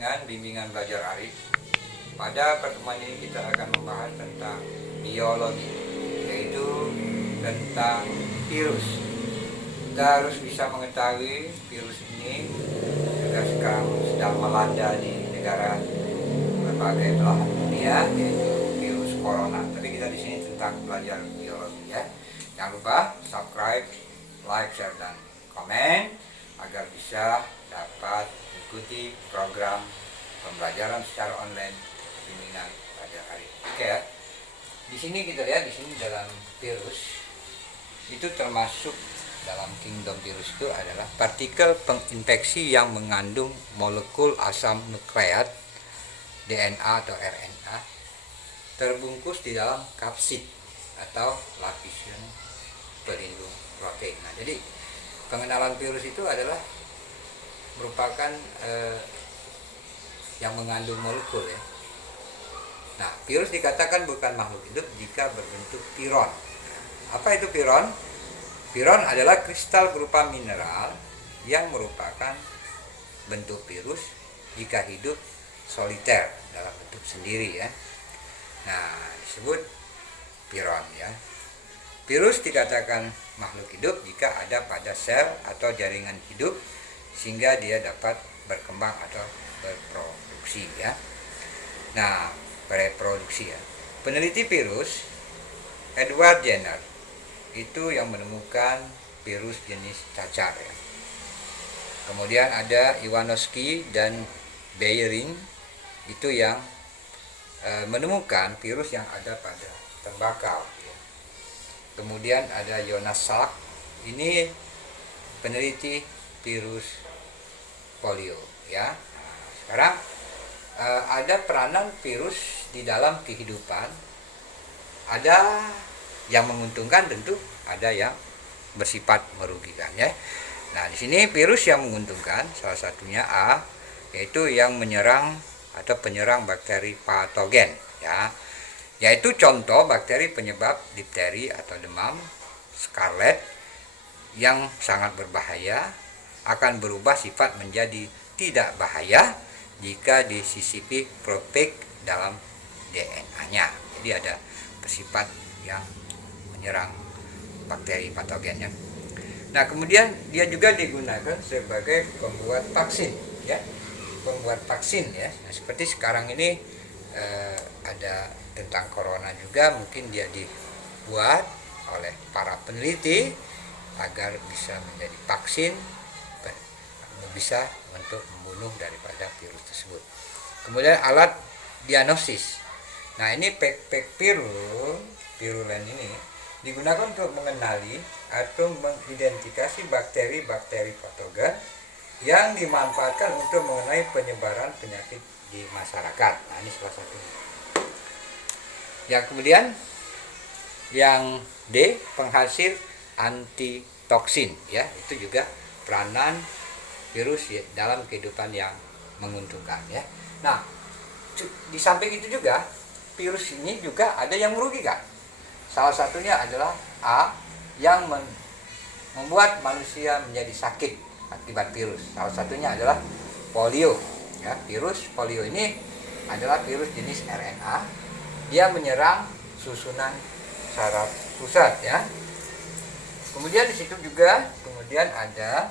dengan bimbingan belajar Arif. Pada pertemuan ini kita akan membahas tentang biologi, yaitu tentang virus. Kita harus bisa mengetahui virus ini juga sekarang sedang melanda di negara berbagai belahan dunia, yaitu virus corona. Tapi kita di sini tentang belajar biologi ya. Jangan lupa subscribe, like, share, dan komen agar bisa dapat mengikuti program pembelajaran secara online bimbingan belajar Arif. Oke ya. Di sini kita lihat di sini dalam virus itu termasuk dalam kingdom virus itu adalah partikel penginfeksi yang mengandung molekul asam nukleat DNA atau RNA terbungkus di dalam kapsid atau lapisan pelindung protein. Nah, jadi pengenalan virus itu adalah merupakan yang mengandung molekul ya. Nah, virus dikatakan bukan makhluk hidup jika berbentuk piron. Apa itu piron? Piron adalah kristal berupa mineral yang merupakan bentuk virus jika hidup soliter dalam bentuk sendiri ya. Nah, disebut piron ya. Virus dikatakan makhluk hidup jika ada pada sel atau jaringan hidup sehingga dia dapat berkembang atau berproduksi ya. Nah, bereproduksi ya. Peneliti virus Edward Jenner itu yang menemukan virus jenis cacar ya. Kemudian ada Iwanowski dan Behring itu yang menemukan virus yang ada pada tembakau ya. Kemudian ada Jonas Salk, ini peneliti virus polio ya. Nah, sekarang ada peranan virus di dalam kehidupan. Ada yang menguntungkan, tentu ada yang bersifat merugikan ya. Nah, di sini virus yang menguntungkan salah satunya A, yaitu yang menyerang atau penyerang bakteri patogen ya. Yaitu contoh bakteri penyebab difteri atau demam scarlet yang sangat berbahaya, akan berubah sifat menjadi tidak bahaya jika disisipi protein dalam DNA-nya. Jadi ada bersifat yang menyerang bakteri patogennya. Nah, kemudian dia juga digunakan sebagai pembuat vaksin ya. Pembuat vaksin ya. Nah, seperti sekarang ini ada tentang corona juga, mungkin dia dibuat oleh para peneliti agar bisa menjadi vaksin, bisa untuk membunuh daripada virus tersebut. Kemudian alat diagnosis. Nah, ini virulen ini digunakan untuk mengenali atau mengidentifikasi bakteri-bakteri patogen yang dimanfaatkan untuk mengenai penyebaran penyakit di masyarakat. Nah, ini salah satunya. Yang kemudian yang D, penghasil antitoksin ya, itu juga peranan virus ya, dalam kehidupan yang menguntungkan ya. Nah, di samping itu juga virus ini juga ada yang merugikan. Salah satunya adalah A, yang membuat manusia menjadi sakit akibat virus. Salah satunya adalah polio ya. Virus polio ini adalah virus jenis RNA. Dia menyerang susunan saraf pusat ya. Kemudian di situ juga kemudian ada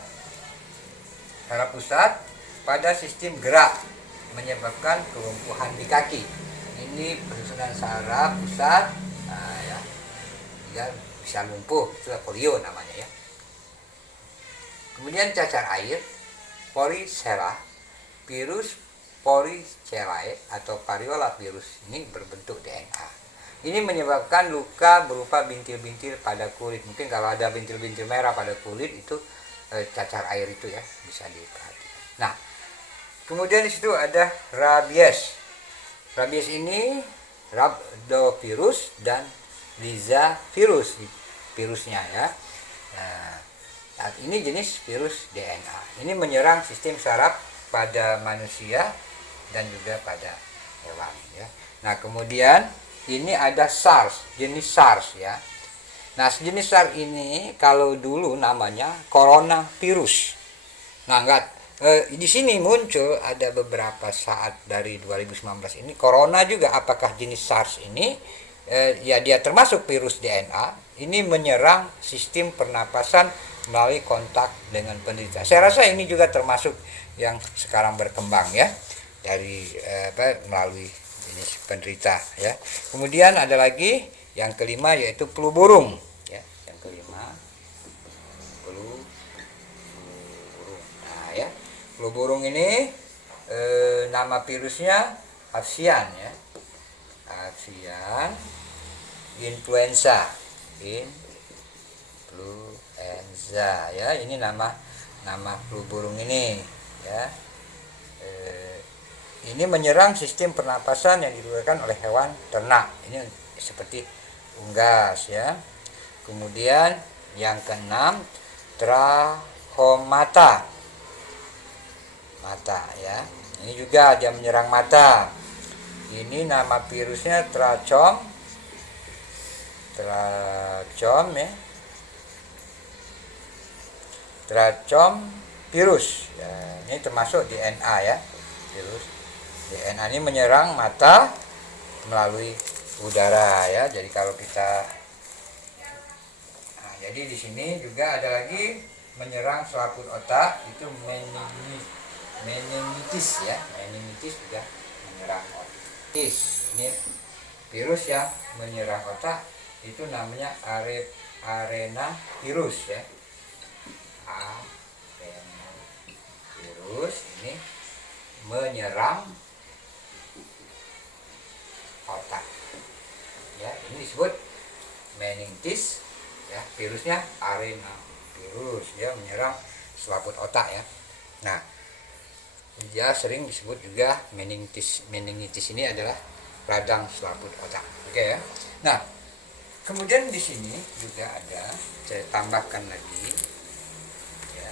saraf pusat pada sistem gerak menyebabkan kelumpuhan di kaki. Ini penyusunan saraf pusat, nah, ya, dia bisa lumpuh, itu polio namanya ya. Kemudian cacar air, varicella, virus varicella atau variola virus ini berbentuk DNA. Ini menyebabkan luka berupa bintil-bintil pada kulit. Mungkin kalau ada bintil-bintil merah pada kulit itu cacar air itu ya, bisa diperhatikan. Nah, kemudian di situ ada rabies. Rabies ini rhabdovirus dan lyssavirus virusnya ya. Nah, ini jenis virus DNA. Ini menyerang sistem saraf pada manusia dan juga pada hewan ya. Nah, kemudian ini ada SARS, jenis SARS ya. Nah, sejenis SARS ini kalau dulu namanya coronavirus. Nah, enggak, Di sini muncul ada beberapa saat dari 2019 ini corona juga, apakah jenis SARS ini ya dia termasuk virus DNA ini menyerang sistem pernapasan melalui kontak dengan penderita. Saya rasa ini juga termasuk yang sekarang berkembang ya dari melalui jenis penderita ya. Kemudian ada lagi yang kelima yaitu flu burung ya. Yang kelima flu burung. Nah ya. Flu burung ini nama virusnya avian ya. Avian influenza. Influenza ya. Ini nama flu burung ini ya. Ini menyerang sistem pernapasan yang dilakukan oleh hewan ternak. Ini seperti unggas ya. Kemudian yang keenam trachomata. Mata ya. Ini juga dia menyerang mata. Ini nama virusnya trachom ya. Trachom virus. Ya, ini termasuk DNA ya. Virus DNA ini menyerang mata melalui udara ya. Jadi kalau kita jadi di sini juga ada lagi menyerang selaput otak, itu meningitis ya. Meningitis juga menyerang otak. Ini virus yang menyerang otak itu namanya arena virus ya. Arena virus ini menyerang otak ya. Ini disebut meningitis ya. Virusnya arena virus, dia menyerang selaput otak ya. Nah, dia sering disebut juga meningitis. Meningitis ini adalah radang selaput otak. Oke ya. Nah, kemudian di sini juga ada, saya tambahkan lagi ya,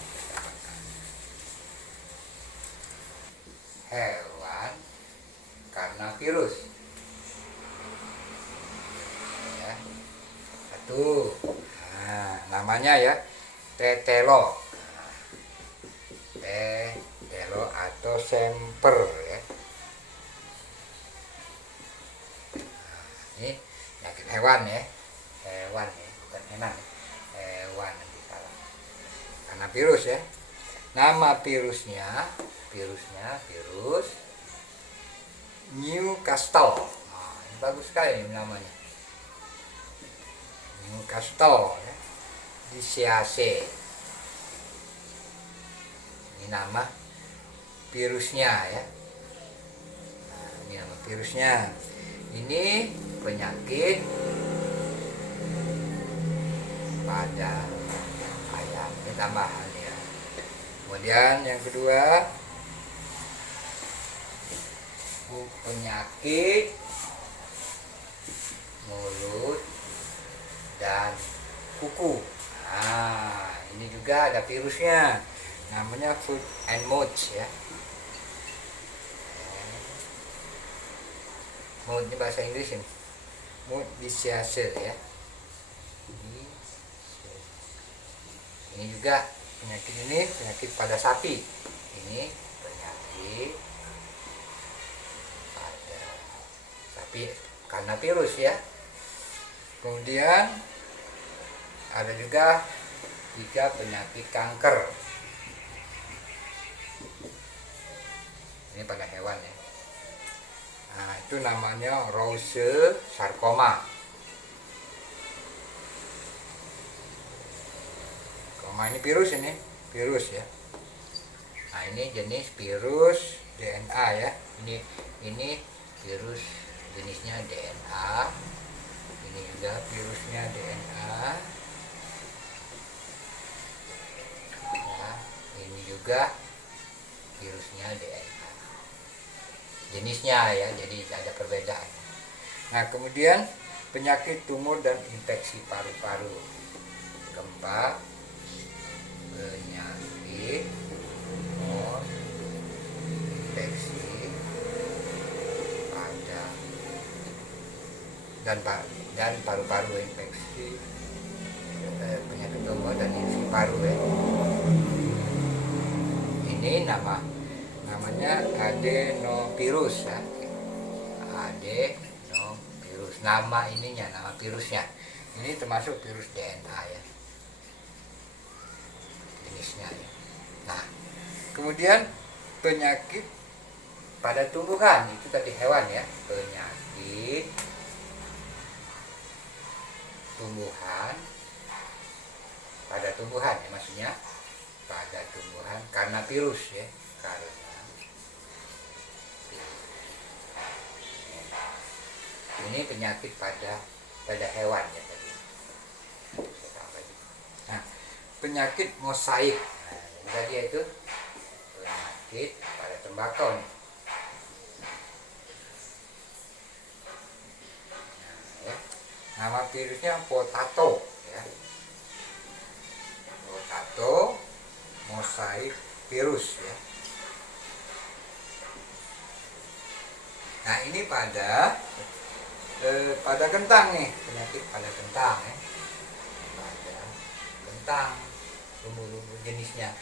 hewan karena virus ya. Satu, nah, namanya ya tetelo. Tetelo atau semper ya. Ini penyakit hewan ya. Hewan ya, bukan enak. Hewan nanti salah. Karena virus ya. Nama virus Newcastle. Nah, ini bagus sekali ini namanya. Newcastle ya. Disease. Ini nama virusnya ya. Nah, ini nama virusnya. Ini penyakit pada ayam. Ini tambahan ya. Kemudian yang kedua, penyakit mulut dan kuku. Nah, ini juga ada virusnya. Namanya foot and mouth ya. Mouth ini bahasa Inggris ini. Mouth disease ya. Ini juga penyakit ini penyakit pada sapi. Ini penyakit pada sapi karena virus ya. Kemudian ada juga 3 penyakit kanker. Ini pada hewan ya. Nah, itu namanya Rose sarcoma. Sarcoma ini virus ya. Nah, ini jenis virus DNA ya. Ini virus jenisnya DNA. Ini juga virusnya DNA. Nah, ini juga virusnya DNA. Jenisnya ya, jadi ada perbedaan. Nah, kemudian penyakit tumor dan infeksi paru-paru. Keempat, penyakit tumor, infeksi pada dan paru-paru, infeksi penyakit tumor dan infeksi paru ya. Ini namanya adenovirus ya. Adenovirus, nama virusnya. Ini termasuk virus DNA ya, jenisnya ya. Nah, kemudian penyakit pada tumbuhan, itu tadi hewan ya, penyakit tumbuhan pada tumbuhan ya, maksudnya pada tumbuhan karena virus ya, karena ini penyakit pada hewan ya tadi. Nah, penyakit mosaik, nah, tadi itu penyakit pada tembakau nih. Nah, ya. Nama virusnya potato ya, potato mosaik virus ya. Nah, ini pada kentang nih, penyakit pada kentang ya, pada kentang, lumbu-lumbu jenisnya.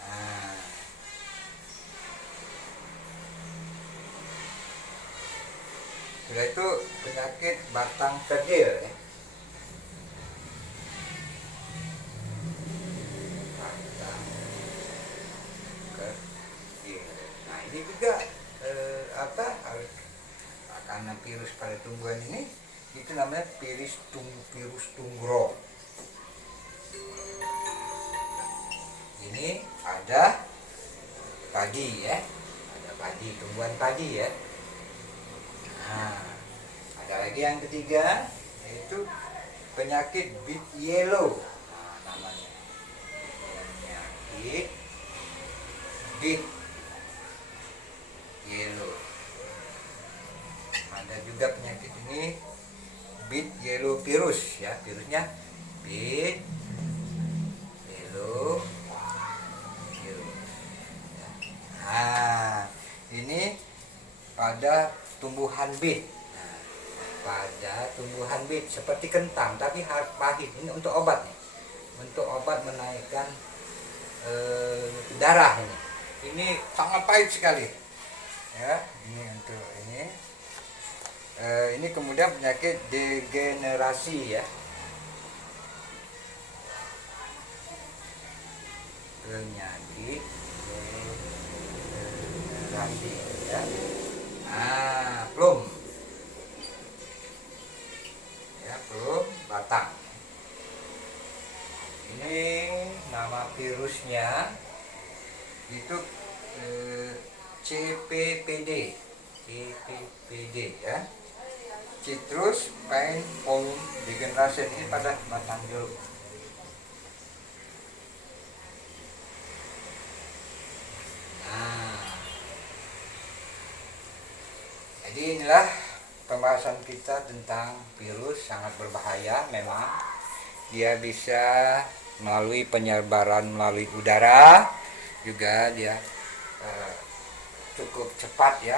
Nah, setelah itu penyakit batang kerdil ya, batang kerdil. Nah, ini juga harus, karena virus pada tumbuhan ini itu namanya virus tunggro. Ini ada padi ya, ada padi, tumbuhan padi ya. Nah, ada lagi yang ketiga, yaitu penyakit bit yellow. Nah, namanya penyakit bit yellow. Ada juga penyakit ini bit yellow virus ya, virusnya bit yellow virus. Nah, ini pada tumbuhan bit. Nah, pada tumbuhan bit seperti kentang tapi harus pahit. Ini untuk obat nih, untuk obat menaikkan darah ini. Ini sangat pahit sekali ya. Ini untuk ini kemudian penyakit degenerasi ya, penyakit degenerasi ya. Nah, plum ya, plum batang. Ini nama virusnya itu CPPD ya, Citrus Pine Palm Degeneration. Ini pada batang jeruk. Nah, jadi inilah pembahasan kita tentang virus. Sangat berbahaya memang. Dia bisa melalui penyebaran melalui udara, juga dia cukup cepat ya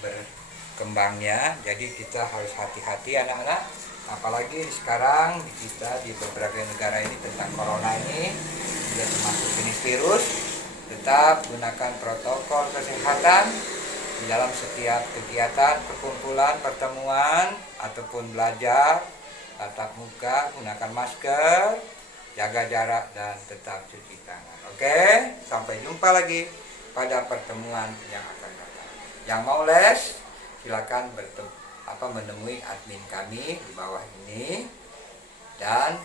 berkembangnya. Jadi kita harus hati-hati anak-anak, apalagi sekarang kita di beberapa negara ini tentang corona ini sudah termasuk jenis virus. Tetap gunakan protokol kesehatan di dalam setiap kegiatan, perkumpulan, pertemuan ataupun belajar, tatap muka, gunakan masker, jaga jarak, dan tetap cuci tangan. Oke, sampai jumpa lagi pada pertemuan yang akan datang. Yang mau les, silakan menemui admin kami di bawah ini, dan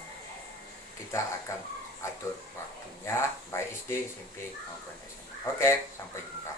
kita akan atur waktunya baik SD, SMP maupun SMA. Oke, sampai jumpa.